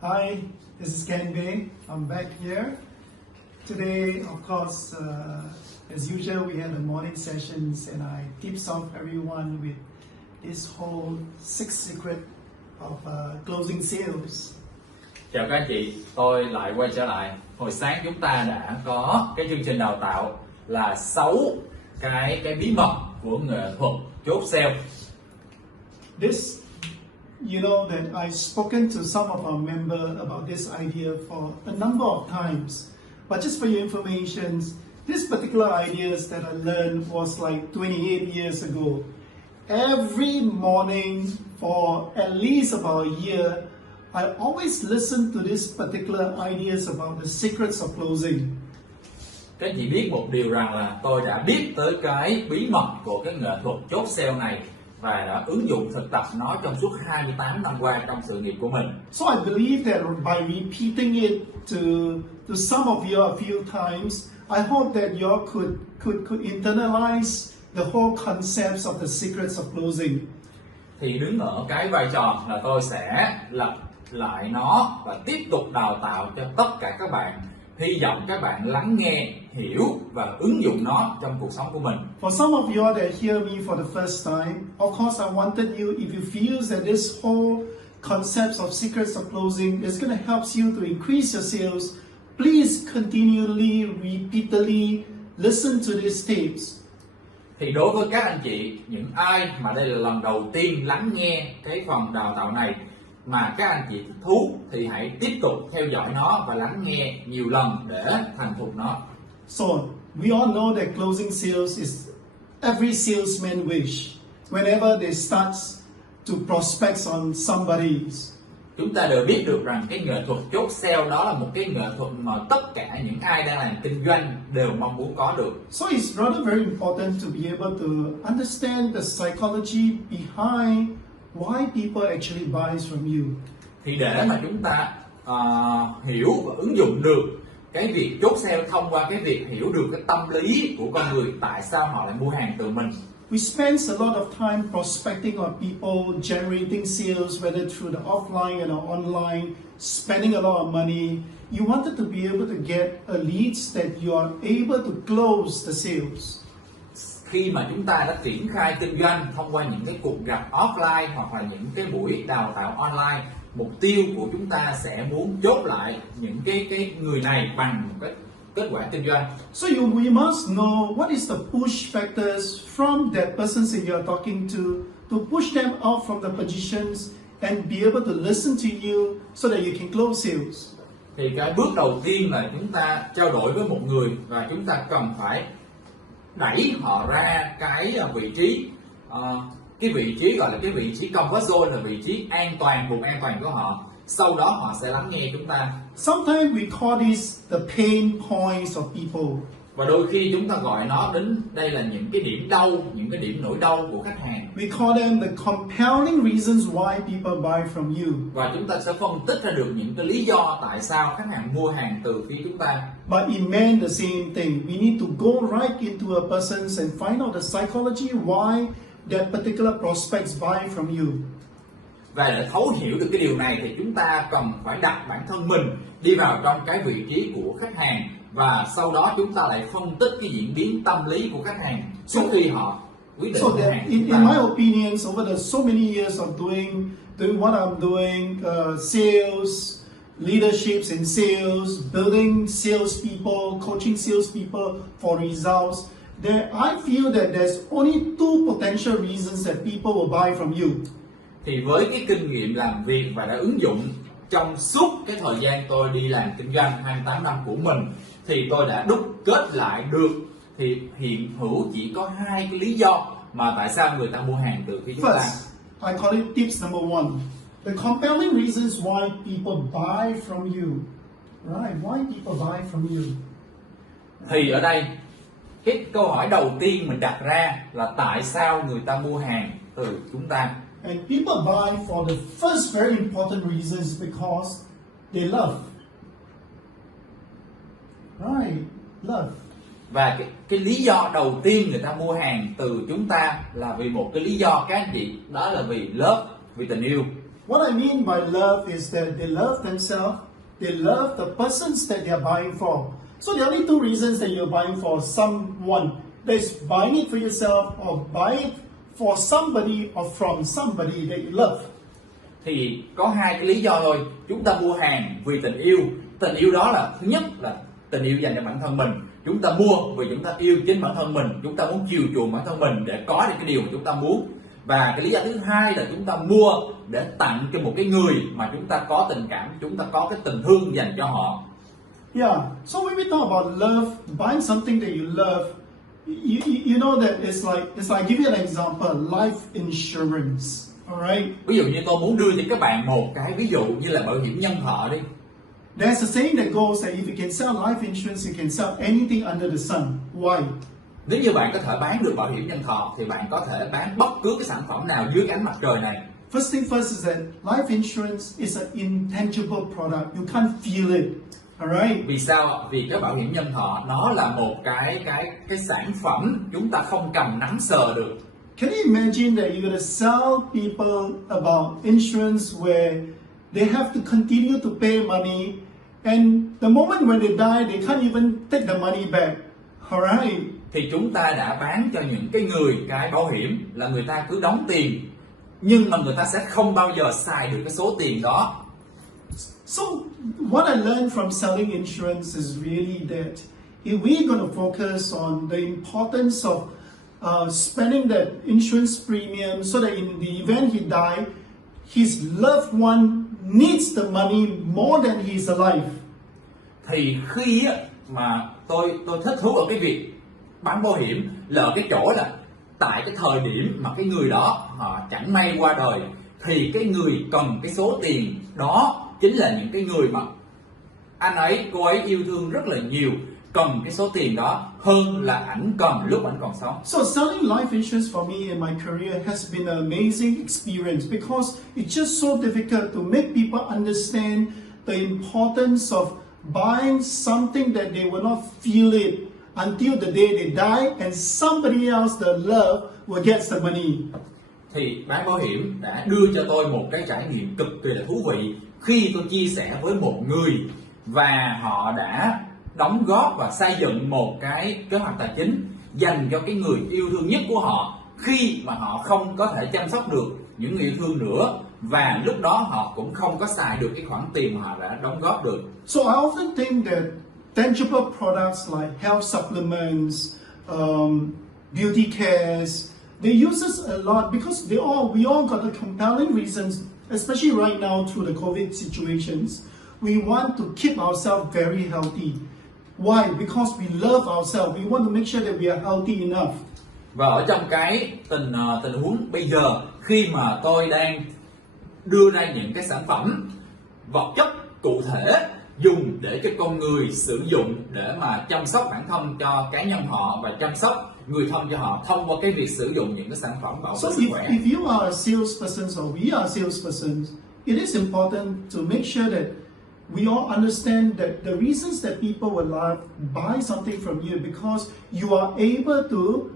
Hi, this is Ken. I'm back here. Today, of course, as usual, we had the morning sessions and I tips off everyone with this whole 6 secret of closing sales. Chào các anh chị, tôi lại quay trở lại. Hồi sáng chúng ta đã có cái chương trình đào tạo là 6 cái bí mật của nghệ thuật chốt sale. This, you know that I've spoken to some of our members about this idea for a number of times. But just for your information, this particular ideas that I learned was like 28 years ago. Every morning for at least about a year, I always listen to these particular ideas about the secrets of closing. Các anh chị biết một điều rằng là tôi đã biết tới cái bí mật của cái nghệ thuật chốt sale này và đã ứng dụng thực tập nó trong suốt 28 năm qua trong sự nghiệp của mình. So I believe that by repeating it to some of you a few times, I hope that you could internalize the whole concepts of the secrets of closing. Thì đứng ở cái vai trò là tôi sẽ lặp lại nó và tiếp tục đào tạo cho tất cả các bạn. Hy vọng các bạn lắng nghe, hiểu và ứng dụng nó trong cuộc sống của mình. For some of you that hear me for the first time, of course I wanted you, if you feel that this whole concepts of secrets of closing is going to help you to increase your sales, please continually, repeatedly listen to these tapes. Thì đối với các anh chị, những ai mà đây là lần đầu tiên lắng nghe cái phần đào tạo này mà các anh chị thích thú thì hãy tiếp tục theo dõi nó và lắng nghe nhiều lần để thành thục nó. So, we all know that closing sales is every salesman wish whenever they start to prospect on somebody. Chúng ta đều biết được rằng cái nghệ thuật chốt sale đó là một cái nghệ thuật mà tất cả những ai đang làm kinh doanh đều mong muốn có được. So it's rather very important to be able to understand the psychology behind why people actually buys from you. Thì để mà chúng ta hiểu và ứng dụng được cái việc chốt sale thông qua cái việc hiểu được cái tâm lý của con người, tại sao họ lại mua hàng từ mình. We spend a lot of time prospecting on people, generating sales, whether through the offline or online, spending a lot of money. You wanted to be able to get a leads that you are able to close the sales. Khi mà chúng ta đã triển khai kinh doanh thông qua những cái cuộc gặp offline hoặc là những cái buổi đào tạo online, mục tiêu của chúng ta sẽ muốn chốt lại những cái người này bằng một cái kết quả kinh doanh. So we must know what is the push factors from that person that you are talking to push them out from the positions and be able to listen to you so that you can close sales. Thì cái bước đầu tiên là chúng ta trao đổi với một người và chúng ta cần phải đẩy họ ra cái vị trí gọi là cái vị trí comfort zone, là vị trí an toàn, vùng an toàn của họ. Sau đó họ sẽ lắng nghe chúng ta. Sometimes we call these the pain points of people. Và đôi khi chúng ta gọi nó đến đây là những cái điểm đau, những cái điểm nỗi đau của khách hàng. We call them the compelling reasons why people buy from you. Và chúng ta sẽ phân tích ra được những cái lý do tại sao khách hàng mua hàng từ phía chúng ta. But in men the same thing. We need to go right into a person and find out the psychology why that particular prospects buy from you. Và để thấu hiểu được cái điều này thì chúng ta cần phải đặt bản thân mình đi vào trong cái vị trí của khách hàng và sau đó chúng ta lại phân tích cái diễn biến tâm lý của khách hàng trước khi họ quyết định mua hàng. In my opinion, over the so many years of doing what I'm doing, sales, leaderships in sales, building sales people, coaching sales people for results, I feel that there's only 2 potential reasons that people will buy from you. Thì với cái kinh nghiệm làm việc và đã ứng dụng trong suốt cái thời gian tôi đi làm kinh doanh 28 năm của mình thì tôi đã đúc kết lại được thì hiện hữu chỉ có 2 cái lý do mà tại sao người ta mua hàng từ phía chúng ta. First, I call it tips number 1. The compelling reasons why people buy from you. Right, why people buy from you. Thì ở đây cái câu hỏi đầu tiên mình đặt ra là tại sao người ta mua hàng từ chúng ta. And people buy for the first very important reason is because they love. Right, love. Và cái lý do đầu tiên người ta mua hàng từ chúng ta là vì một cái lý do các anh chị, đó là vì love, vì tình yêu. What I mean by love is that they love themselves, they love the persons that they are buying for. So there are only two reasons that you're buying for someone. There's buying it for yourself or buying it for somebody or from somebody that you love. Thì có hai cái lý do thôi. Chúng ta mua hàng vì tình yêu. Tình yêu đó là thứ nhất là tình yêu dành cho bản thân mình. Chúng ta mua vì chúng ta yêu chính bản thân mình. Chúng ta muốn chiều chuộng bản thân mình để có được cái điều mà chúng ta muốn. Và cái lý do thứ hai là chúng ta mua để tặng cho một cái người mà chúng ta có tình cảm, chúng ta có cái tình thương dành cho họ. Yeah, so when we talk about love, buying something that you love, you know that it's like give you an example, life insurance, alright? Ví dụ như tôi muốn đưa cho các bạn một cái ví dụ như là bảo hiểm nhân thọ đi. There's a saying that goes that if you can sell life insurance, you can sell anything under the sun. Why? Nếu như bạn có thể bán được bảo hiểm nhân thọ thì bạn có thể bán bất cứ cái sản phẩm nào dưới ánh mặt trời này. First thing first is that life insurance is an intangible product. You can't feel it. Alright? Vì sao? Vì cái bảo hiểm nhân thọ nó là một cái sản phẩm chúng ta không cầm nắm sờ được. Can you imagine that you're going to sell people about insurance where they have to continue to pay money, and the moment when they die, they can't even take the money back. Alright? Thì chúng ta đã bán cho những cái bảo hiểm là người ta cứ đóng tiền nhưng mà người ta sẽ không bao giờ xài được cái số tiền đó. So what I learned from selling insurance is really that if we're going to focus on the importance of spending that insurance premium so that in the event he died, his loved one needs the money more than he's alive. Thì khi mà tôi thích thú ở cái việc bán bảo hiểm là ở cái chỗ là tại cái thời điểm mà cái người đó họ chẳng may qua đời thì cái người cần cái số tiền đó chính là những cái người mà anh ấy cô ấy yêu thương rất là nhiều, cần cái số tiền đó hơn là ảnh cần lúc ảnh còn sống. So selling life insurance for me in my career has been an amazing experience because it's just so difficult to make people understand the importance of buying something that they will not feel it until the day they die, and somebody else they love will get the money. Thì bán bảo hiểm đã đưa cho tôi một cái trải nghiệm cực kỳ là thú vị khi tôi chia sẻ với một người và họ đã đóng góp và xây dựng một cái kế hoạch tài chính dành cho cái người yêu thương nhất của họ khi mà họ không có thể chăm sóc được những người yêu thương nữa, và lúc đó họ cũng không có xài được cái khoản tiền mà họ đã đóng góp được. So I often think that tangible products like health supplements, beauty cares, they use us a lot because we all got the compelling reasons, especially right now through the COVID situations. We want to keep ourselves very healthy. Why? Because we love ourselves. We want to make sure that we are healthy enough. Và ở trong cái tình huống bây giờ khi mà tôi đang đưa ra những cái sản phẩm vật chất cụ thể dùng để cho con người sử dụng để mà chăm sóc bản thân cho cá nhân họ và chăm sóc người thân cho họ thông qua cái việc sử dụng những cái sản phẩm bảo vệ sức khỏe. If you are a salesperson or we are salespersons, it is important to make sure that we all understand that the reasons that people will buy something from you because you are able to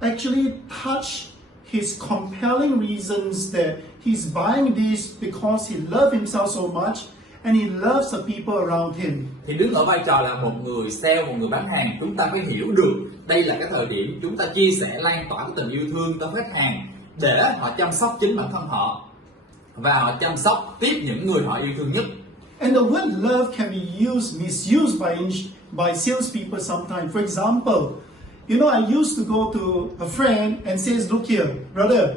actually touch his compelling reasons that he's buying this because he loves himself so much and he loves the people around him. Thì đứng ở vai trò là một người sale, một người bán hàng, chúng ta phải hiểu được đây là cái thời điểm chúng ta chia sẻ lan tỏa cái tình yêu thương tới khách hàng để họ chăm sóc chính bản thân họ và họ chăm sóc tiếp những người họ yêu thương nhất. And the word love can be misused by salespeople sometimes. For example, you know, I used to go to a friend and says, "Look here, brother,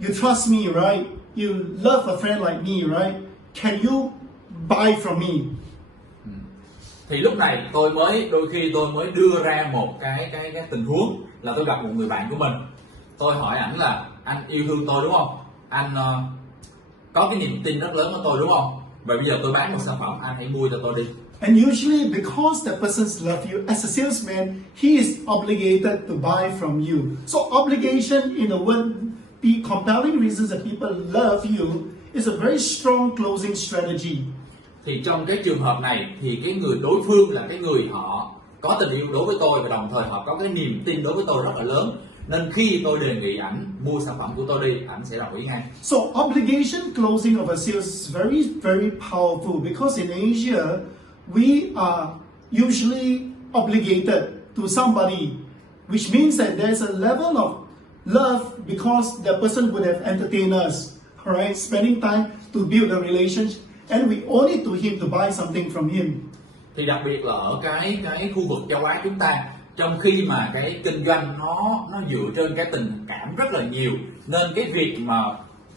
you trust me, right? You love a friend like me, right? Can you buy from me?" Thì lúc này đôi khi tôi mới đưa ra một cái tình huống là tôi gặp một người bạn của mình. Tôi hỏi ảnh là anh yêu thương tôi đúng không? Anh có cái niềm tin rất lớn ở tôi đúng không? Vậy bây giờ tôi bán một sản phẩm, anh hãy mua cho tôi đi. And usually because that person loves you as a salesman, he is obligated to buy from you. So obligation in a word, the compelling reasons that people love you is a very strong closing strategy. Thì trong cái trường hợp này thì cái người đối phương là cái người họ có tình yêu đối với tôi và đồng thời họ có cái niềm tin đối với tôi rất là lớn. nên khi tôi đề nghị ảnh mua sản phẩm của tôi đi, ảnh sẽ đồng ý ngay. So obligation closing of a sales is very, very powerful because in Asia, we are usually obligated to somebody, which means that there's a level of love because the person would have entertained us, alright, spending time to build a relationship, and we owe it to him to buy something from him. Thì đặc biệt là ở cái khu vực châu Á chúng ta, trong khi mà cái kinh doanh nó dựa trên cái tình cảm rất là nhiều, nên cái việc mà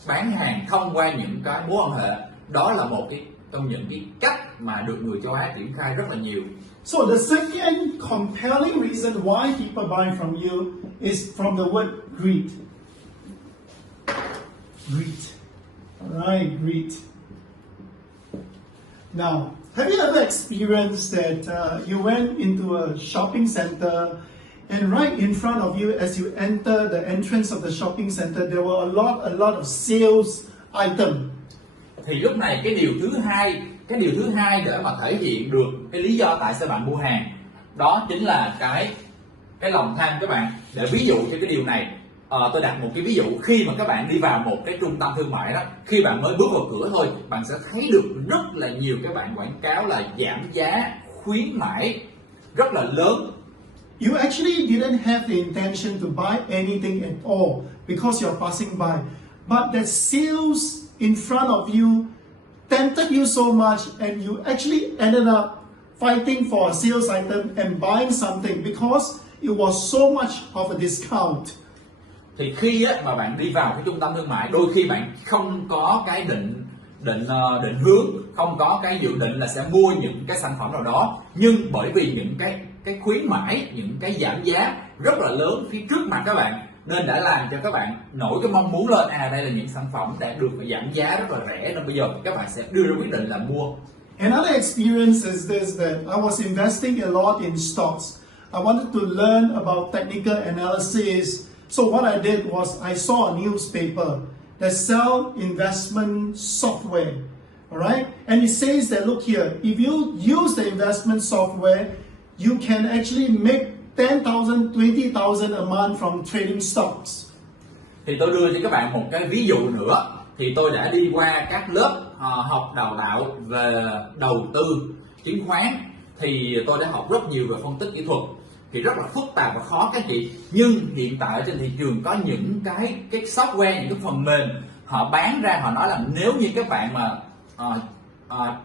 bán hàng thông qua những cái mối quan hệ, đó là một trong những cái cách mà được người châu Á triển khai rất là nhiều. So the second compelling reason why people buy from you is from the word greed. Greed. Alright, greed. Now, have you ever experienced that you went into a shopping center and right in front of you as you enter the entrance of the shopping center there were a lot of sales item. Thì lúc này cái điều thứ hai để mà thể hiện được cái lý do tại sao bạn mua hàng, đó chính là cái lòng tham các bạn. Để ví dụ cho cái điều này, tôi đặt một cái ví dụ, khi mà các bạn đi vào một cái trung tâm thương mại đó, khi bạn mới bước vào cửa thôi, bạn sẽ thấy được rất là nhiều các bạn quảng cáo là giảm giá, khuyến mãi rất là lớn. You actually didn't have the intention to buy anything at all because you're passing by, but that sales in front of you tempted you so much and you actually ended up fighting for a sales item and buying something because it was so much of a discount. Thì khi mà bạn đi vào cái trung tâm thương mại, đôi khi bạn không có cái định hướng, không có cái dự định là sẽ mua những cái sản phẩm nào đó, nhưng bởi vì những cái khuyến mãi, những cái giảm giá rất là lớn phía trước mặt các bạn, nên đã làm cho các bạn nổi cái mong muốn lên, đây là những sản phẩm đã được giảm giá rất là rẻ, nên bây giờ các bạn sẽ đưa ra quyết định là mua. Another experience is this, that I was investing a lot in stocks. I wanted to learn about technical analysis. So what I did was I saw a newspaper that sell investment software, all right? And it says that, look here, if you use the investment software, you can actually make 10,000, 20,000 a month from trading stocks. Thì tôi đưa cho các bạn một cái ví dụ nữa. Thì tôi đã đi qua các lớp học đào tạo về đầu tư chứng khoán. Thì tôi đã học rất nhiều về phân tích kỹ thuật. Thì rất là phức tạp và khó các chị. Nhưng hiện tại trên thị trường có những cái software, những cái phần mềm họ bán ra, họ nói là nếu như các bạn mà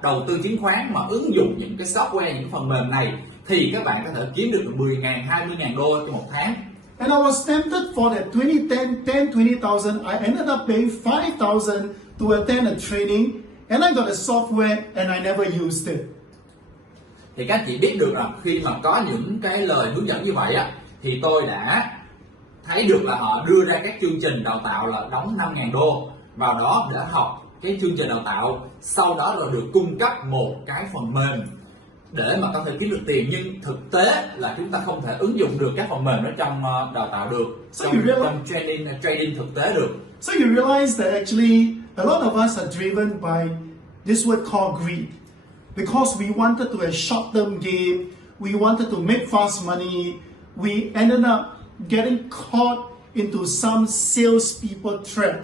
đầu tư chứng khoán mà ứng dụng những cái software, những phần mềm này, thì các bạn có thể kiếm được 10.000, 20.000 đô cho một tháng. And I was tempted for that 20,000. I ended up paying 5,000 to attend a training, and I got a software and I never used it. Thì các chị biết được là khi mà có những cái lời hướng dẫn như vậy á, thì tôi đã thấy được là họ đưa ra các chương trình đào tạo là đóng 5.000 đô vào đó để học cái chương trình đào tạo, sau đó là được cung cấp một cái phần mềm để mà có thể kiếm được tiền, nhưng thực tế là chúng ta không thể ứng dụng được các phần mềm đó trong đào tạo được, trong trading thực tế được. So you realize that actually a lot of us are driven by this word called greed, because we wanted to a short-term gain, we wanted to make fast money, we ended up getting caught into some salespeople trap.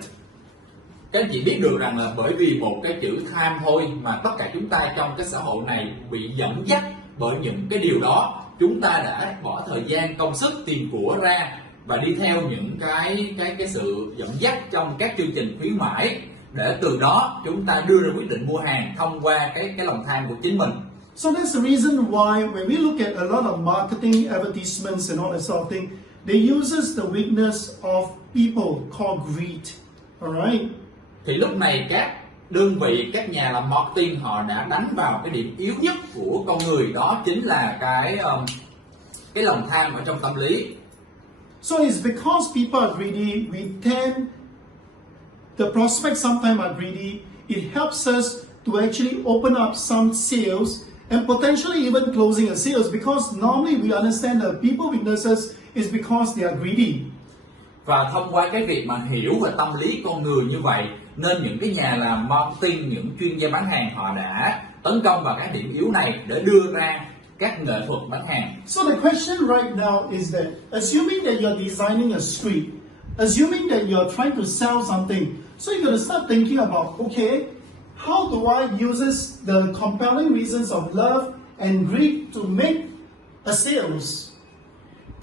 Các anh chị biết được rằng là bởi vì một cái chữ tham thôi mà tất cả chúng ta trong cái xã hội này bị dẫn dắt bởi những cái điều đó. Chúng ta đã bỏ thời gian, công sức, tiền của ra và đi theo những cái sự dẫn dắt trong các chương trình khuyến mãi, để từ đó chúng ta đưa ra quyết định mua hàng thông qua cái lòng tham của chính mình. So that's the reason why when we look at a lot of marketing advertisements and all that sort of thing, they uses the weakness of people called greed. Alright? Thì lúc này các đơn vị, các nhà làm marketing họ đã đánh vào cái điểm yếu nhất của con người, đó chính là cái lòng tham ở trong tâm lý. So it's because people are greedy, the prospects sometimes are greedy, it helps us to actually open up some sales and potentially even closing a sales, because normally we understand that people weaknesses is because they are greedy. Và thông qua cái việc mà hiểu về tâm lý con người như vậy, nên những cái nhà làm marketing, những chuyên gia bán hàng họ đã tấn công vào các điểm yếu này để đưa ra các nghệ thuật bán hàng. So the question right now is that, assuming that you're designing a street, assuming that you're trying to sell something, so you're going to start thinking about, okay, how do I use the compelling reasons of love and greed to make a sales?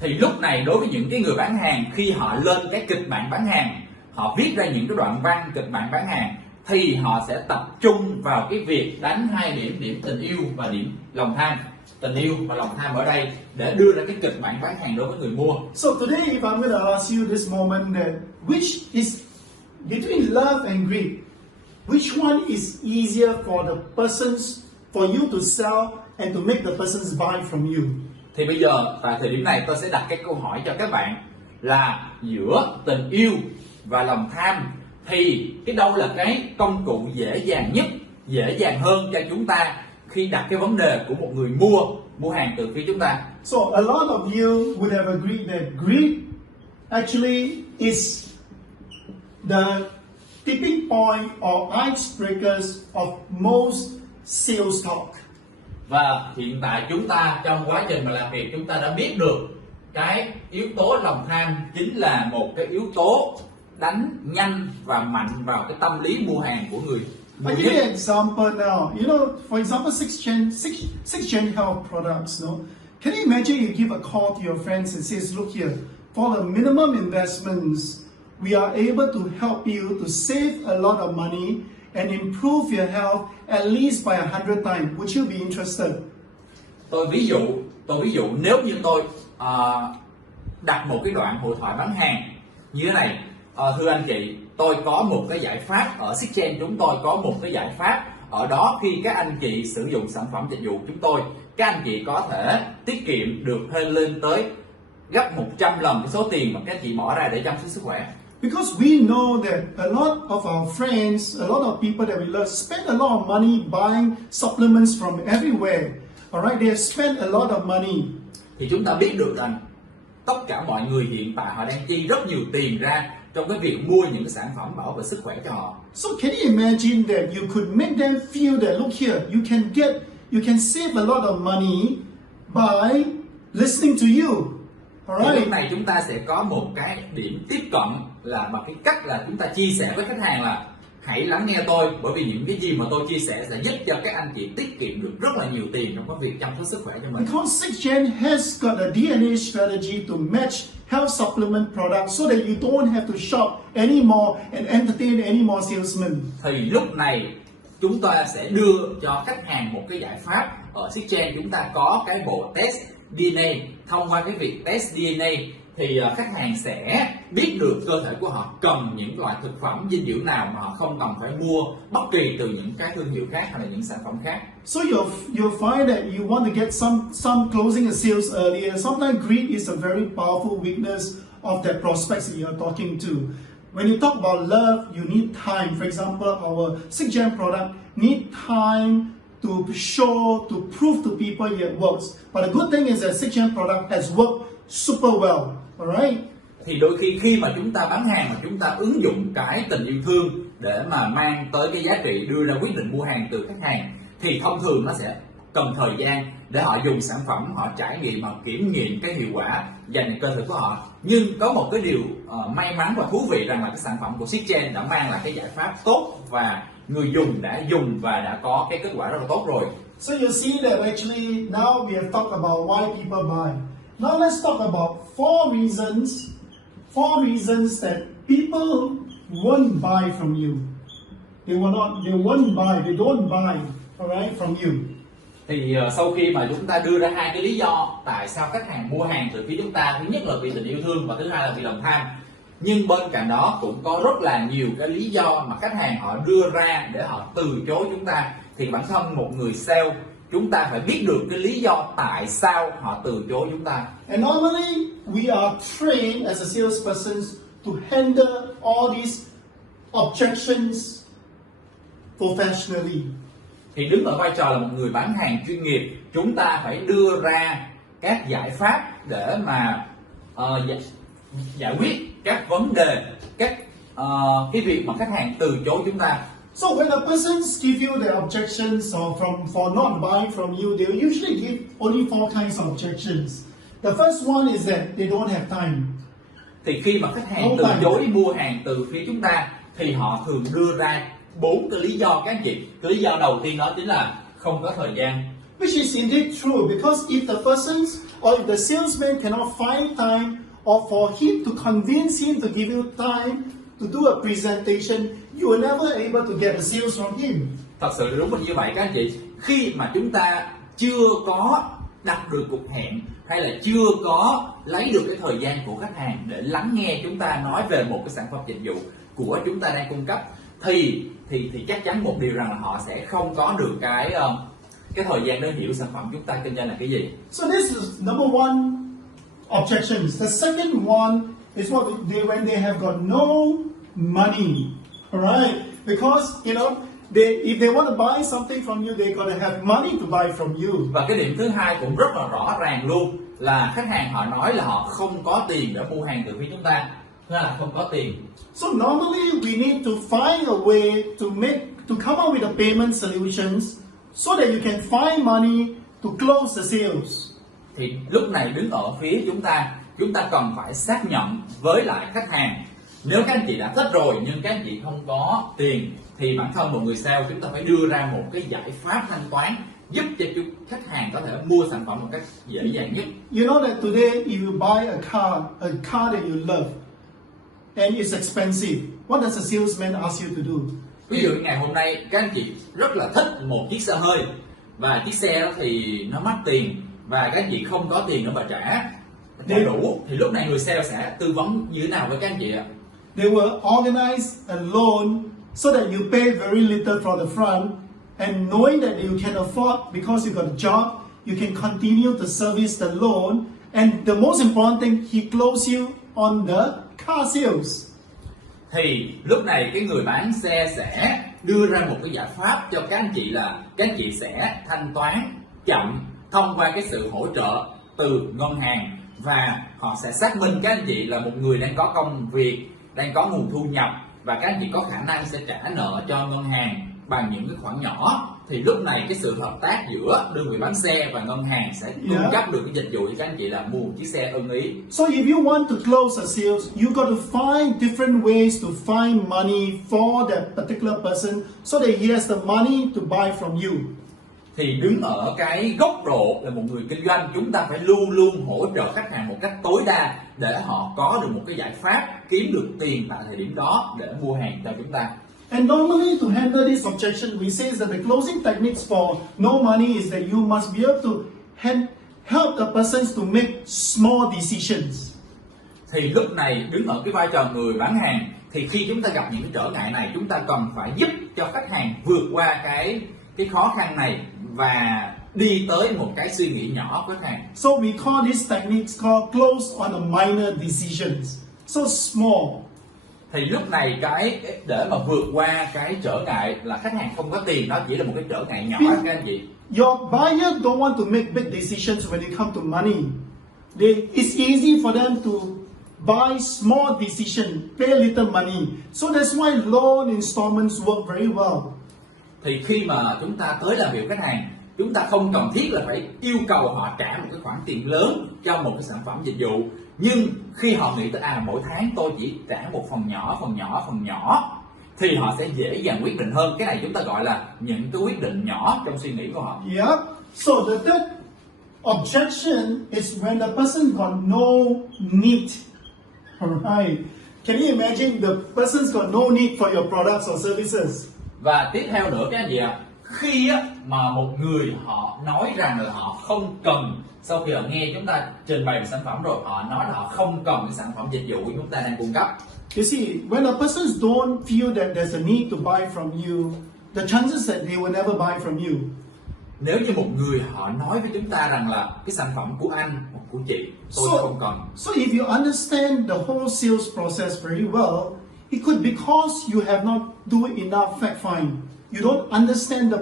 Thì lúc này đối với những cái người bán hàng, khi họ lên cái kịch bản bán hàng, họ viết ra những cái đoạn văn kịch bản bán hàng, thì họ sẽ tập trung vào cái việc đánh hai điểm tình yêu và điểm lòng tham. Tình yêu và lòng tham ở đây để đưa ra cái kịch bản bán hàng đối với người mua. So today, if I'm going to ask you this moment that which is between love and greed, which one is easier for the persons, for you to sell and to make the persons buy from you? Thì bây giờ tại thời điểm này tôi sẽ đặt cái câu hỏi cho các bạn là giữa tình yêu và lòng tham thì cái đâu là cái công cụ dễ dàng nhất, dễ dàng hơn cho chúng ta khi đặt cái vấn đề của một người mua hàng từ phía chúng ta. So a lot of you would have agreed that greed actually is the tipping point or icebreakers of most sales talk. Và hiện tại chúng ta trong quá trình mà làm việc chúng ta đã biết được cái yếu tố lòng tham chính là một cái yếu tố đánh nhanh và mạnh vào cái tâm lý mua hàng của người. I'll give you an example now. You know, for example, CIXGEN Health products. No, can you imagine you give a call to your friends and says, "Look here, for the minimum investments, we are able to help you to save a lot of money and improve your health at least by 100 times. Would you be interested?" Tôi ví dụ nếu như tôi đặt một cái đoạn hội thoại bán hàng như thế này, thưa anh chị, tôi có một cái giải pháp ở CIXGEN, chúng tôi có một cái giải pháp ở đó, khi các anh chị sử dụng sản phẩm dịch vụ chúng tôi, các anh chị có thể tiết kiệm được lên tới gấp 100 lần cái số tiền mà các anh chị bỏ ra để chăm sóc sức khỏe. Because we know that a lot of our friends, a lot of people that we love spend a lot of money buying supplements from everywhere. Alright, they have spent a lot of money. Thì chúng ta biết được rằng tất cả mọi người hiện tại họ đang chi rất nhiều tiền ra trong cái việc mua những cái sản phẩm bảo vệ sức khỏe cho họ. So can you imagine that you could make them feel that, look here, you can save a lot of money by listening to you. Alright. Lúc này chúng ta sẽ có một cái điểm tiếp cận là bằng cái cách là chúng ta chia sẻ với khách hàng là hãy lắng nghe tôi, bởi vì những cái gì mà tôi chia sẻ sẽ giúp cho các anh chị tiết kiệm được rất là nhiều tiền trong cái việc chăm sóc sức khỏe cho mình. Because CIXGEN has got a DNA strategy to match health supplement products so that you don't have to shop anymore and entertain any more salesmen. Thì lúc này chúng ta sẽ đưa cho khách hàng một cái giải pháp. Ở CIXGEN chúng ta có cái bộ test DNA. Thông qua cái việc test DNA thì khách hàng sẽ biết được cơ thể của họ cần những loại thực phẩm dinh dưỡng nào mà họ không cần phải mua bất kỳ từ những cái thương hiệu khác hay là những sản phẩm khác. So you'll find that you want to get some closing a sales earlier. Sometimes greed is a very powerful weakness of that prospects that you're talking to. When you talk about love, you need time. For example, our CIXGEN product need time to show, to prove to people it works. But the good thing is that CIXGEN product has worked super well. Alright. Thì đôi khi mà chúng ta bán hàng mà chúng ta ứng dụng cái tình yêu thương để mà mang tới cái giá trị đưa ra quyết định mua hàng từ khách hàng, thì thông thường nó sẽ cần thời gian để họ dùng sản phẩm, họ trải nghiệm, họ kiểm nghiệm cái hiệu quả dành cho cơ thể của họ. Nhưng có một cái điều may mắn và thú vị rằng là cái sản phẩm của CIXGEN đã mang lại cái giải pháp tốt và người dùng đã dùng và đã có cái kết quả rất là tốt rồi. So you see that actually now we have talked about why people buy. Now let's talk about four reasons that people won't buy from you. They don't buy, alright, from you. Thì sau khi mà chúng ta đưa ra hai cái lý do tại sao khách hàng mua hàng từ phía chúng ta, thứ nhất là vì tình yêu thương và thứ hai là vì lòng tham. Nhưng bên cạnh đó cũng có rất là nhiều cái lý do mà khách hàng họ đưa ra để họ từ chối chúng ta. Thì bản thân một người sale, chúng ta phải biết được cái lý do tại sao họ từ chối chúng ta. And normally we are trained as a salesperson to handle all these objections professionally. Thì đứng ở vai trò là một người bán hàng chuyên nghiệp, chúng ta phải đưa ra các giải pháp để mà giải quyết các vấn đề, cái việc mà khách hàng từ chối chúng ta So when a person give you their objections or for not buying from you, they will usually give only 4 kinds of objections. The first one is that they don't have time. Thì khi mà khách hàng từ chối mua hàng từ phía chúng ta thì họ thường đưa ra 4 cái lý do các anh chị. Cái lý do đầu tiên đó chính là không có thời gian. Which is indeed true, because if the persons or if the salesman cannot find time, or for him to convince him to give you time to do a presentation, you are never able to get a sales from him. Thật sự đúng là như vậy các anh chị. Khi mà chúng ta chưa có đặt được cuộc hẹn hay là chưa có lấy được cái thời gian của khách hàng để lắng nghe chúng ta nói về một cái sản phẩm dịch vụ của chúng ta đang cung cấp thì chắc chắn một điều rằng là họ sẽ không có được cái thời gian để hiểu sản phẩm chúng ta kinh doanh là cái gì. So this is number one objections. The second one is when they have got no money, alright? Because if they want to buy something from you, they got to have money to buy from you. Và cái điểm thứ hai cũng rất là rõ ràng luôn là khách hàng họ nói là họ không có tiền để mua hàng từ phía chúng ta, là không có tiền. So normally we need to find a way to come up with a payment solutions so that you can find money to close the sales. Thì lúc này đứng ở phía chúng ta cần phải xác nhận với lại khách hàng. Nếu các anh chị đã thích rồi nhưng các anh chị không có tiền thì bản thân một người sale chúng ta phải đưa ra một cái giải pháp thanh toán giúp cho khách hàng có thể mua sản phẩm một cách dễ dàng nhất. You know that today if you buy a car that you love and it's expensive, what does a salesman ask you to do? Ví dụ ngày hôm nay các anh chị rất là thích một chiếc xe hơi và chiếc xe đó thì nó mắc tiền và các anh chị không có tiền để mà trả đủ thì lúc này người sale sẽ tư vấn như thế nào với các anh chị ạ? They will organize a loan so that you pay very little for the front, and knowing that you can afford because you got a job, you can continue to service the loan, and the most important thing, he close you on the car sales. Thì lúc này cái người bán xe sẽ đưa ra một cái giải pháp cho các anh chị là các anh chị sẽ thanh toán chậm thông qua cái sự hỗ trợ từ ngân hàng, và họ sẽ xác minh các anh chị là một người đang có công việc, đang có nguồn thu nhập và các anh chị có khả năng sẽ trả nợ cho ngân hàng bằng những cái khoản nhỏ. Thì lúc này cái sự hợp tác giữa đơn vị bán xe và ngân hàng sẽ cung cấp được cái dịch vụ cho các anh chị là mua một chiếc xe ưng ý. So if you want to close a sales, you got to find different ways to find money for that particular person so that he has the money to buy from you. Thì đứng ở cái góc độ là một người kinh doanh, chúng ta phải luôn luôn hỗ trợ khách hàng một cách tối đa để họ có được một cái giải pháp kiếm được tiền tại thời điểm đó để mua hàng cho chúng ta. And normally to handle this objection, we say that the closing techniques for no money is that you must be able to help the persons to make small decisions. Thì lúc này đứng ở cái vai trò người bán hàng, thì khi chúng ta gặp những cái trở ngại này, chúng ta cần phải giúp cho khách hàng vượt qua cái khó khăn này và đi tới một cái suy nghĩ nhỏ của khách hàng. So we call these techniques called close on a minor decisions. So small. Thì lúc này cái để mà vượt qua cái trở ngại là khách hàng không có tiền, đó chỉ là một cái trở ngại nhỏ các anh chị. Your buyer don't want to make big decisions when it comes to money. It's easy for them to buy small decision, pay little money. So that's why loan installments work very well. Thì khi mà chúng ta tới làm việc với khách hàng, chúng ta không cần thiết là phải yêu cầu họ trả một cái khoản tiền lớn cho một cái sản phẩm dịch vụ, nhưng khi họ nghĩ tới mỗi tháng tôi chỉ trả một phần nhỏ thì họ sẽ dễ dàng quyết định hơn. Cái này chúng ta gọi là những cái quyết định nhỏ trong suy nghĩ của họ. Yeah. So the third objection is when the person got no need. Alright. Can you imagine the person's got no need for your products or services? Và tiếp theo nữa các anh chị ạ, khi mà một người họ nói rằng là họ không cần, sau khi họ nghe chúng ta trình bày sản phẩm rồi, họ nói là họ không cần cái sản phẩm dịch vụ của chúng ta đang cung cấp. You see, when a person don't feel that there's a need to buy from you, the chances that they will never buy from you. Nếu như một người họ nói với chúng ta rằng là cái sản phẩm của anh hoặc của chị tôi không cần. So if you understand the whole sales process very well, it could because you have not do enough fact find. You don't understand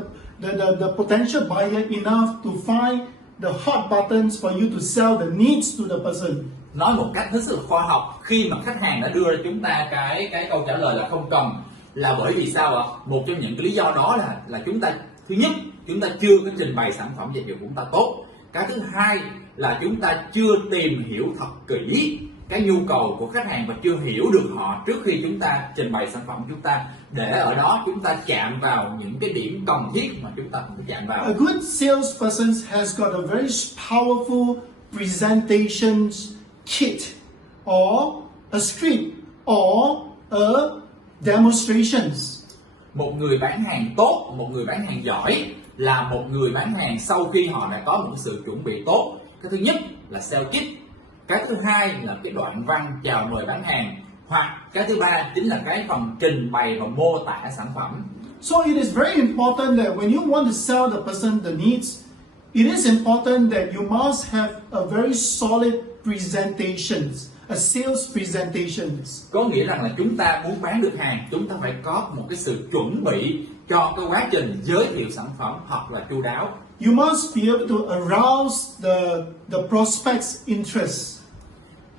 the potential buyer enough to find the hot buttons for you to sell the needs to the person. Nói một cách hết sức khoa học, khi mà khách hàng đã đưa ra chúng ta cái câu trả lời là không cần, là bởi vì sao ạ? Một trong những cái lý do đó là chúng ta, thứ nhất, chúng ta chưa có trình bày sản phẩm dịch vụ của chúng ta tốt. Cái thứ hai là chúng ta chưa tìm hiểu thật kỹ cái nhu cầu của khách hàng và chưa hiểu được họ trước khi chúng ta trình bày sản phẩm của chúng ta, để ở đó chúng ta chạm vào những cái điểm cần thiết mà chúng ta phải chạm vào. A good salesperson has got a very powerful presentation kit or a script or a demonstrations. Một người bán hàng tốt, một người bán hàng giỏi là một người bán hàng sau khi họ đã có một sự chuẩn bị tốt. Cái thứ nhất là sales kit, cái thứ hai là cái đoạn văn chào mời bán hàng, hoặc cái thứ ba chính là cái phần trình bày và mô tả sản phẩm. So it is very important that when you want to sell the person the needs, it is important that you must have a very solid presentations, a sales presentations. Có nghĩa rằng là chúng ta muốn bán được hàng, chúng ta phải có một cái sự chuẩn bị cho cái quá trình giới thiệu sản phẩm thật là chu đáo. You must be able to arouse the prospect's interest.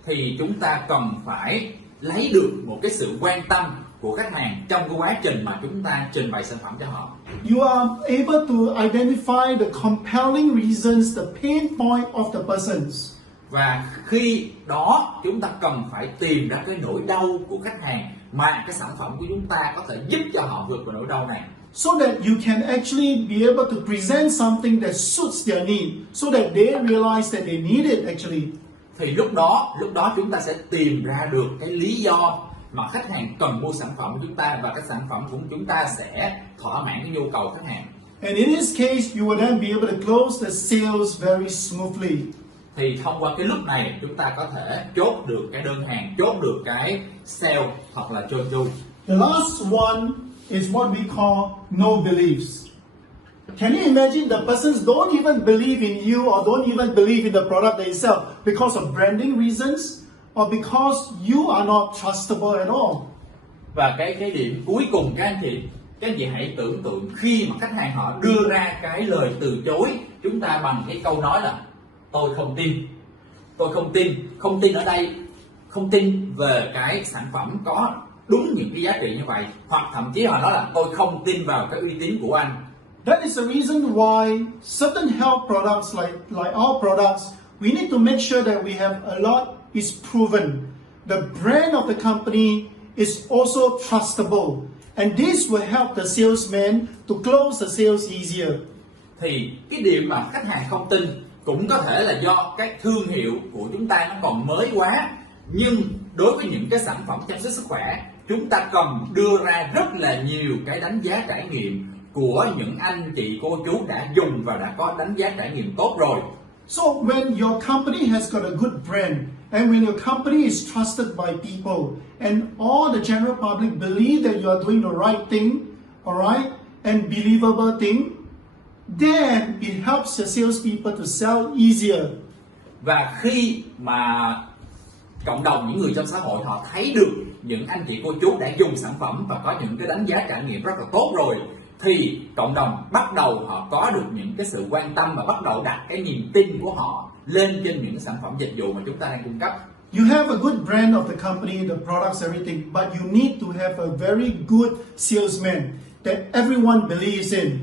Thì chúng ta cần phải lấy được một cái sự quan tâm của khách hàng trong cái quá trình mà chúng ta trình bày sản phẩm cho họ. You are able to identify the compelling reasons, the pain point of the persons. Và khi đó chúng ta cần phải tìm ra cái nỗi đau của khách hàng mà cái sản phẩm của chúng ta có thể giúp cho họ vượt qua nỗi đau này. So that you can actually be able to present something that suits their need, so that they realize that they need it actually. Thì lúc đó chúng ta sẽ tìm ra được cái lý do mà khách hàng cần mua sản phẩm của chúng ta, và cái sản phẩm của chúng ta sẽ thỏa mãn cái nhu cầu khách hàng. And in this case, you will then be able to close the sales very smoothly. Thì thông qua cái lúc này chúng ta có thể chốt được cái đơn hàng, chốt được cái sale thật là trơn tru. The last one is what we call no beliefs. Can you imagine the persons don't even believe in you or don't even believe in the product they sell because of branding reasons or because you are not trustable at all? Và cái điểm cuối cùng các anh chị hãy tưởng tượng khi mà khách hàng họ đưa ra cái lời từ chối chúng ta bằng cái câu nói là tôi không tin. Không tin ở đây, không tin về cái sản phẩm có đúng những cái giá trị như vậy, hoặc thậm chí họ nói là tôi không tin vào cái uy tín của anh. That is the reason why certain health products like our products, we need to make sure that we have a lot is proven. The brand of the company is also trustable, and this will help the salesman to close the sales easier. Thì cái điểm mà khách hàng không tin cũng có thể là do cái thương hiệu của chúng ta nó còn mới quá, nhưng đối với những cái sản phẩm chăm sóc sức khỏe, chúng ta cần đưa ra rất là nhiều cái đánh giá trải nghiệm của những anh chị cô chú đã dùng và đã có đánh giá trải nghiệm tốt rồi. So when your company has got a good brand, and when your company is trusted by people, and all the general public believe that you are doing the right thing, alright, and believable thing, then it helps your salespeople to sell easier. Và khi mà cộng đồng, những người trong xã hội họ thấy được những anh chị cô chú đã dùng sản phẩm và có những cái đánh giá trải nghiệm rất là tốt rồi, thì cộng đồng bắt đầu họ có được những cái sự quan tâm và bắt đầu đặt cái niềm tin của họ lên trên những sản phẩm dịch vụ mà chúng ta đang cung cấp. You have a good brand of the company, the products, everything, but you need to have a very good salesman that everyone believes in.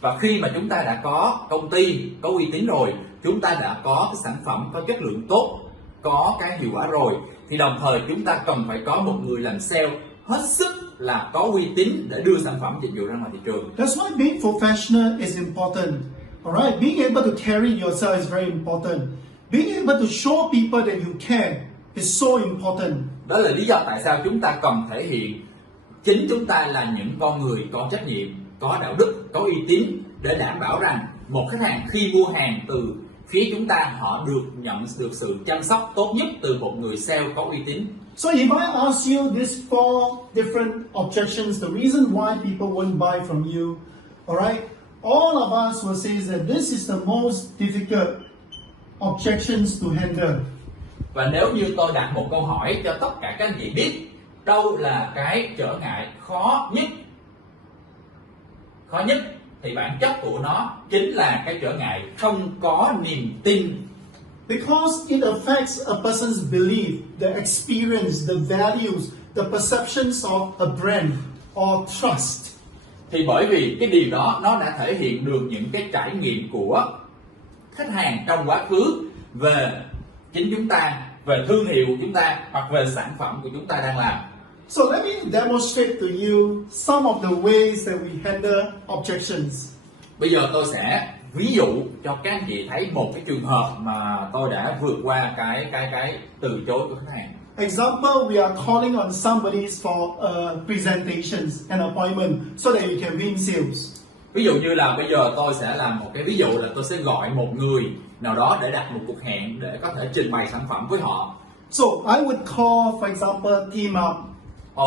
Và khi mà chúng ta đã có công ty có uy tín rồi, chúng ta đã có cái sản phẩm có chất lượng tốt, có cái hiệu quả rồi, thì đồng thời chúng ta cần phải có một người làm sale hết sức là có uy tín để đưa sản phẩm dịch vụ ra ngoài thị trường. That's why being professional is important. Alright, being able to carry yourself is very important. Being able to show people that you care is so important. Đó là lý do tại sao chúng ta cần thể hiện chính chúng ta là những con người có trách nhiệm, có đạo đức, có uy tín, để đảm bảo rằng một khách hàng khi mua hàng từ phía chúng ta, họ nhận được sự chăm sóc tốt nhất từ một người sale có uy tín. So if I ask you these 4 different objections, the reason why people won't buy from you, alright, all of us will say that this is the most difficult objections to handle. Và nếu như tôi đặt một câu hỏi cho tất cả các anh chị biết, đâu là cái trở ngại khó nhất, thì bản chất của nó chính là cái trở ngại không có niềm tin. Because it affects a person's belief, the experience, the values, the perceptions of a brand or trust. Thì bởi vì cái điều đó nó đã thể hiện được những cái trải nghiệm của khách hàng trong quá khứ về chính chúng ta, về thương hiệu của chúng ta hoặc về sản phẩm của chúng ta đang làm. So let me demonstrate to you some of the ways that we handle objections. Bây giờ tôi sẽ ví dụ cho các anh chị thấy một cái trường hợp mà tôi đã vượt qua cái từ chối của khách hàng. Example, we are calling on somebody for presentations, an appointment, so that you can win sales. Ví dụ như là bây giờ tôi sẽ làm một cái ví dụ là tôi sẽ gọi một người nào đó để đặt một cuộc hẹn để có thể trình bày sản phẩm với họ. So I would call, for example, team up.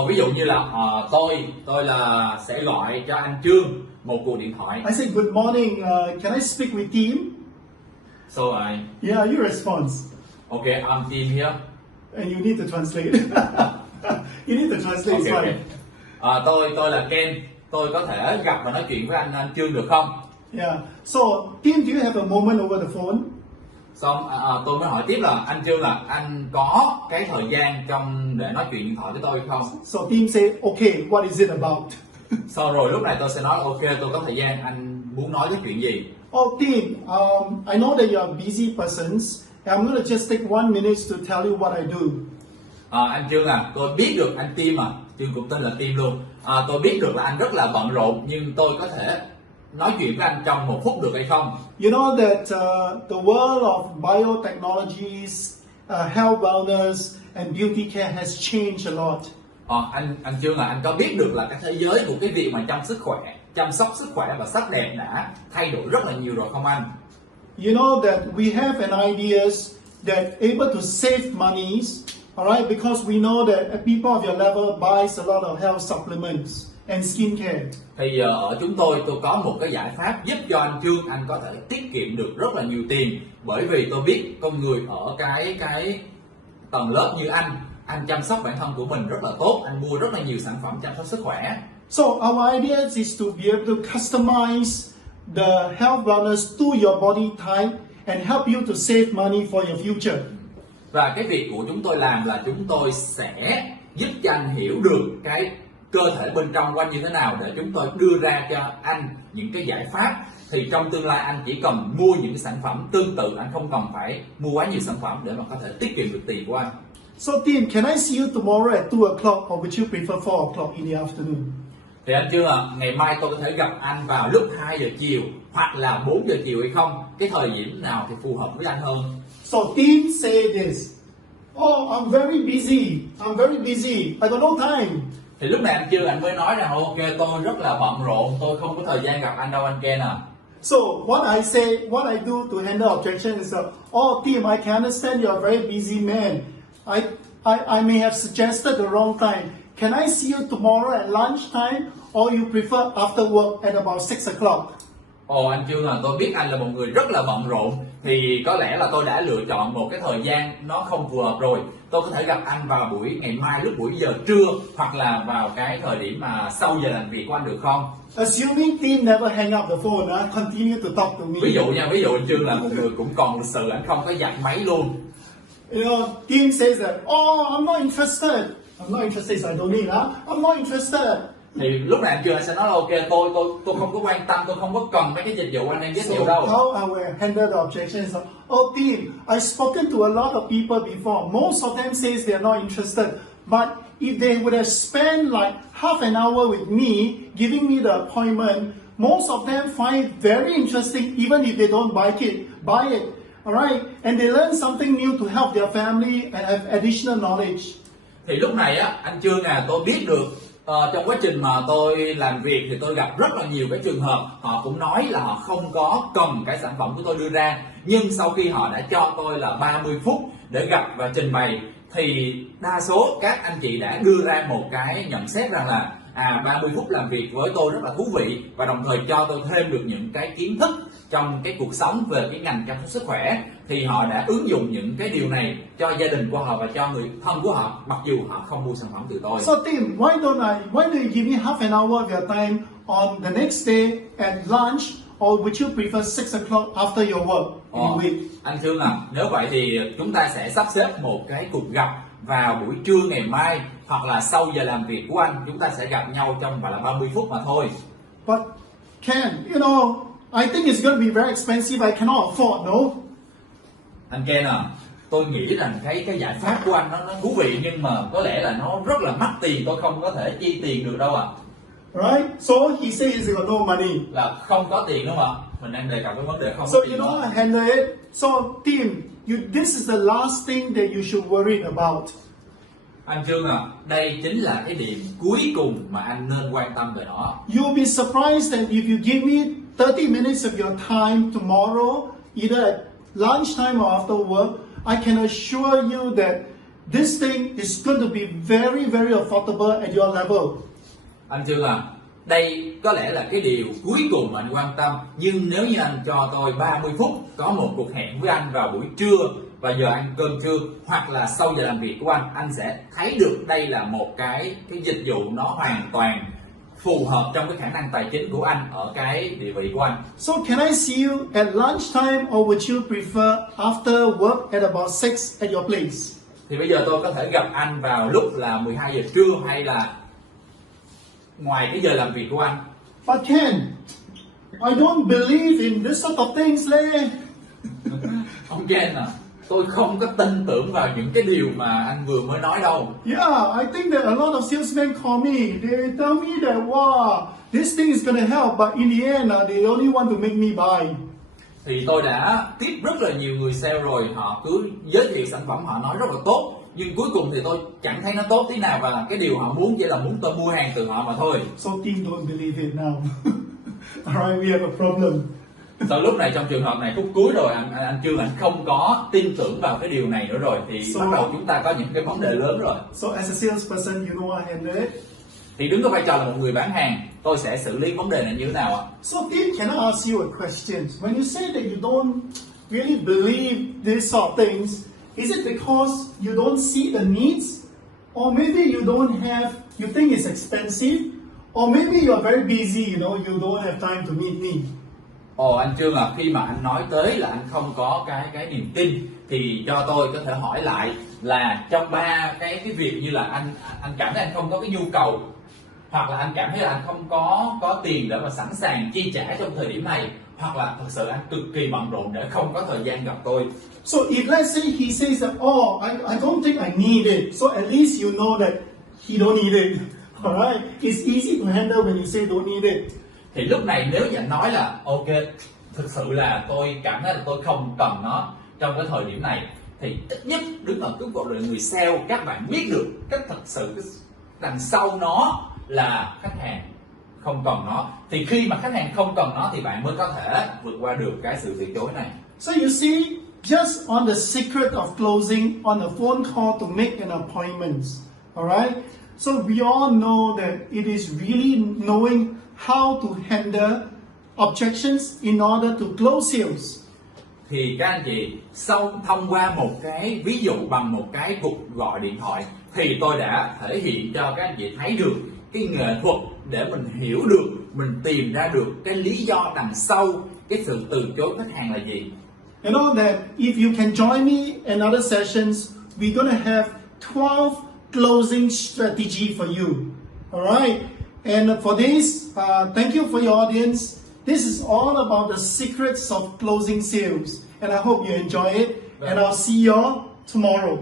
Ví dụ như là tôi là sẽ gọi cho anh Trương một cuộc điện thoại. I say, good morning, can I speak with team? So Yeah, you respond. Okay, I'm team here. And you need to translate. You need to translate. Okay. Tôi là Ken. Tôi có thể gặp và nói chuyện với anh Trương được không? Yeah. So, team, do you have a moment over the phone? Xong tôi mới hỏi tiếp là anh Trương là anh có cái thời gian để nói chuyện điện thoại với tôi không? So team say, okay, what is it about? Sau rồi lúc này tôi sẽ nói là ok, tôi có thời gian, anh muốn nói cái chuyện gì? Oh team, I know that you are busy persons. I'm going to just take 1 minute to tell you what I do. Anh Trương tôi biết được anh Tim Trương cũng tên là Tim luôn. Tôi biết được là anh rất là bận rộn, nhưng tôi có thể nói chuyện với anh trong 1 phút được hay không? You know that the world of biotechnologies, health wellness and beauty care has changed a lot. Anh Trương anh có biết được là cái thế giới của cái việc mà chăm sóc sức khỏe và sắc đẹp đã thay đổi rất là nhiều rồi không anh? You know that we have an ideas that able to save monies, alright, because we know that people of your level buys a lot of health supplements and skincare. Thì ở chúng tôi có một cái giải pháp giúp cho anh Trương anh có thể tiết kiệm được rất là nhiều tiền, bởi vì tôi biết con người ở cái tầng lớp như anh chăm sóc bản thân của mình rất là tốt, anh mua rất là nhiều sản phẩm chăm sóc sức khỏe. So our idea is to be able to customize the health wellness to your body type and help you to save money for your future. Và cái việc của chúng tôi làm là chúng tôi sẽ giúp cho anh hiểu được cái cơ thể bên trong của anh như thế nào để chúng tôi đưa ra cho anh những cái giải pháp. Thì trong tương lai anh chỉ cần mua những sản phẩm tương tự, anh không cần phải mua quá nhiều sản phẩm để mà có thể tiết kiệm được tiền của anh. So team, can I see you tomorrow at 2 o'clock or would you prefer 4 o'clock in the afternoon? Thì anh Trương ngày mai tôi có thể gặp anh vào lúc 2 giờ chiều hoặc là 4 giờ chiều hay không? Cái thời điểm nào thì phù hợp với anh hơn? So team say this. Oh, I'm very busy. I got no time. Thì lúc này anh Trương anh mới nói rằng ok, tôi rất là bận rộn, tôi không có thời gian gặp anh đâu anh Ken à. So what I do to handle objection is, oh team, I can understand you're a very busy man. I may have suggested the wrong time. Can I see you tomorrow at lunchtime or you prefer after work at about 6 o'clock? Anh Trương tôi biết anh là một người rất là bận rộn, thì có lẽ là tôi đã lựa chọn một cái thời gian nó không phù hợp rồi. Tôi có thể gặp anh vào ngày mai lúc buổi giờ trưa hoặc là vào cái thời điểm mà sau giờ làm việc của anh được không? Assuming team never hang up the phone, continue to talk to me. Ví dụ anh Trương là một người cũng còn lịch sự, anh không có giặt máy luôn. You know, team says that, oh, I'm not interested, so I don't need, I'm not interested. Thì lúc này anh Trương anh sẽ nói là ok, tôi không có quan tâm, tôi không có cần mấy cái dịch vụ anh đang giới thiệu đâu. So how I will handle the objection is, oh team, I've spoken to a lot of people before. Most of them says they are not interested. But if they would have spent like half an hour with me, giving me the appointment, most of them find it very interesting, even if they don't buy it. Alright, and they learn something new to help their family and have additional knowledge. Thì lúc này anh Trương tôi biết được trong quá trình mà tôi làm việc thì tôi gặp rất là nhiều cái trường hợp họ cũng nói là họ không có cần cái sản phẩm của tôi đưa ra, nhưng sau khi họ đã cho tôi là 30 phút để gặp và trình bày thì đa số các anh chị đã đưa ra một cái nhận xét rằng là 30 phút làm việc với tôi rất là thú vị và đồng thời cho tôi thêm được những cái kiến thức trong cái cuộc sống về cái ngành chăm sóc sức khỏe, thì họ đã ứng dụng những cái điều này cho gia đình của họ và cho người thân của họ mặc dù họ không mua sản phẩm từ tôi. So team, why do you give me half an hour of your time on the next day at lunch, or would you prefer 6 o'clock after your work in a week? Anh Trương nếu vậy thì chúng ta sẽ sắp xếp một cái cuộc gặp vào buổi trưa ngày mai hoặc là sau giờ làm việc của anh, chúng ta sẽ gặp nhau trong vài là 30 phút mà thôi. But Ken, you know, I think it's going to be very expensive. I cannot afford, no? Anh Ken à, tôi nghĩ rằng cái giải pháp của anh nó thú vị, nhưng mà có lẽ là nó rất là mắc tiền, tôi không có thể chi tiền được đâu ạ. Right? So he says he's got no money. Là không có tiền đúng không ạ? Mình đang đề cập cái vấn đề không So có you tiền know đó. handle it. So team, this is the last thing that you should worry about. Anh Trương à, đây chính là cái điểm cuối cùng mà anh nên quan tâm về nó. You'll be surprised that if you give me 30 minutes of your time tomorrow, either at lunchtime or after work, I can assure you that this thing is going to be very, very affordable at your level. Anh Trương à, đây có lẽ là cái điều cuối cùng mà anh quan tâm, nhưng nếu như anh cho tôi 30 phút có một cuộc hẹn với anh vào buổi trưa và giờ ăn cơm trưa hoặc là sau giờ làm việc của anh sẽ thấy được đây là một cái dịch vụ nó hoàn toàn phù hợp trong cái khả năng tài chính của anh ở cái địa vị của anh. So can I see you at lunchtime or would you prefer after work at about 6 at your place? Thì bây giờ tôi có thể gặp anh vào lúc là 12 giờ trưa hay là ngoài cái giờ làm việc của anh. But Ken, I don't believe in this sort of things, leh. Ông Ken à, tôi không có tin tưởng vào những cái điều mà anh vừa mới nói đâu. Yeah, I think that a lot of salesmen call me. They tell me that, wow, this thing is going to help, but in the end, they only want to make me buy. Thì tôi đã tiếp rất là nhiều người sale rồi, họ cứ giới thiệu sản phẩm họ nói rất là tốt, nhưng cuối cùng thì tôi chẳng thấy nó tốt tí nào, và cái điều họ muốn chỉ là muốn tôi mua hàng từ họ mà thôi. So team don't believe it now. Alright, we have a problem. Sau lúc này, trong trường hợp này, phút cuối rồi, anh Trương anh không có tin tưởng vào cái điều này nữa rồi, thì bắt đầu chúng ta có những cái vấn đề lớn rồi. So as a salesperson, you know I handle it. Thì đứng ở vai trò là một người bán hàng, tôi sẽ xử lý vấn đề này như thế nào ạ? So team, can I ask you a question? When you say that you don't really believe these sort of things, is it because you don't see the needs? Or maybe you think it's expensive? Or maybe you're very busy, you don't have time to meet me? Ồ anh Trương à, khi mà anh nói tới là anh không có cái niềm tin, thì cho tôi có thể hỏi lại là trong ba cái việc như là anh cảm thấy anh không có cái nhu cầu, hoặc là anh cảm thấy là anh không có tiền để mà sẵn sàng chi trả trong thời điểm này, hoặc là thật sự anh cực kỳ bận rộn để không có thời gian gặp tôi. So if let's say he says that, oh, I don't think I need it, so at least you know that he don't need it. Alright, it's easy to handle when you say don't need it. Thì lúc này nếu như anh nói là ok, thực sự là tôi cảm thấy là tôi không cần nó trong cái thời điểm này, thì ít nhất đứng ở góc độ là người sale, các bạn biết được cách thật sự đằng sau nó là khách hàng không cần nó. Thì khi mà khách hàng không cần nó thì bạn mới có thể vượt qua được cái sự từ chối này. So you see, just on the secret of closing on a phone call to make an appointment. Alright? So we all know that it is really knowing how to handle objections in order to close sales. Thì các anh chị, thông qua một cái ví dụ bằng một cái cuộc gọi điện thoại, thì tôi đã thể hiện cho các anh chị thấy được cái nghệ thuật để mình hiểu được, mình tìm ra được cái lý do đằng sau cái sự từ chối khách hàng là gì. You know that if you can join me in other sessions, we're going to have 12 closing strategy for you. Alright? And for this, thank you for your audience. This is all about the secrets of closing sales. And I hope you enjoy it. And I'll see you all tomorrow.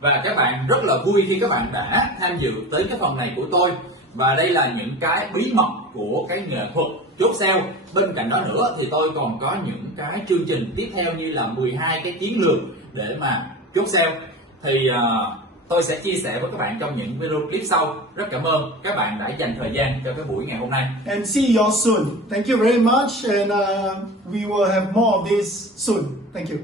Và các bạn rất là vui khi các bạn đã tham dự tới cái phần này của tôi. Và đây là những cái bí mật của cái nghệ thuật chốt sale. Bên cạnh đó nữa thì tôi còn có những cái chương trình tiếp theo như là 12 cái chiến lược để mà chốt sale. Thì tôi sẽ chia sẻ với các bạn trong những video clip sau. Rất cảm ơn các bạn đã dành thời gian cho cái buổi ngày hôm nay. And see you all soon. Thank you very much, and we will have more of this soon. Thank you.